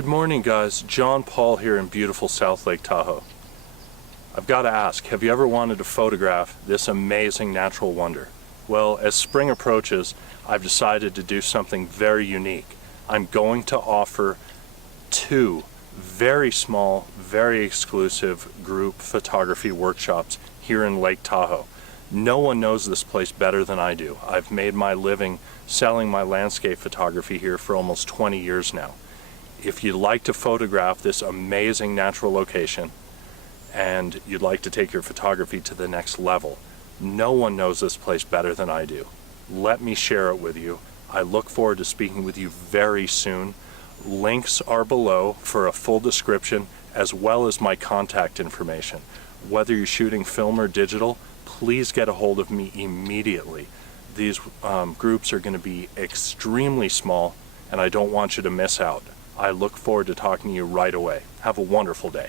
Good morning, guys. John Paul here in beautiful South Lake Tahoe. I've got to ask, have you ever wanted to photograph this amazing natural wonder? Well, as spring approaches, I've decided to do something very unique. I'm going to offer 2 very small, very exclusive group photography workshops here in Lake Tahoe. No one knows this place better than I do. I've made my living selling my landscape photography here for almost 20 years now. If you'd like to photograph this amazing natural location and you'd like to take your photography to the next level, no one knows this place better than I do. Let me share it with you. I look forward to speaking with you very soon. Links are below for a full description as well as my contact information. Whether you're shooting film or digital, please get a hold of me immediately. These groups are going to be extremely small and I don't want you to miss out. I look forward to talking to you right away. Have a wonderful day.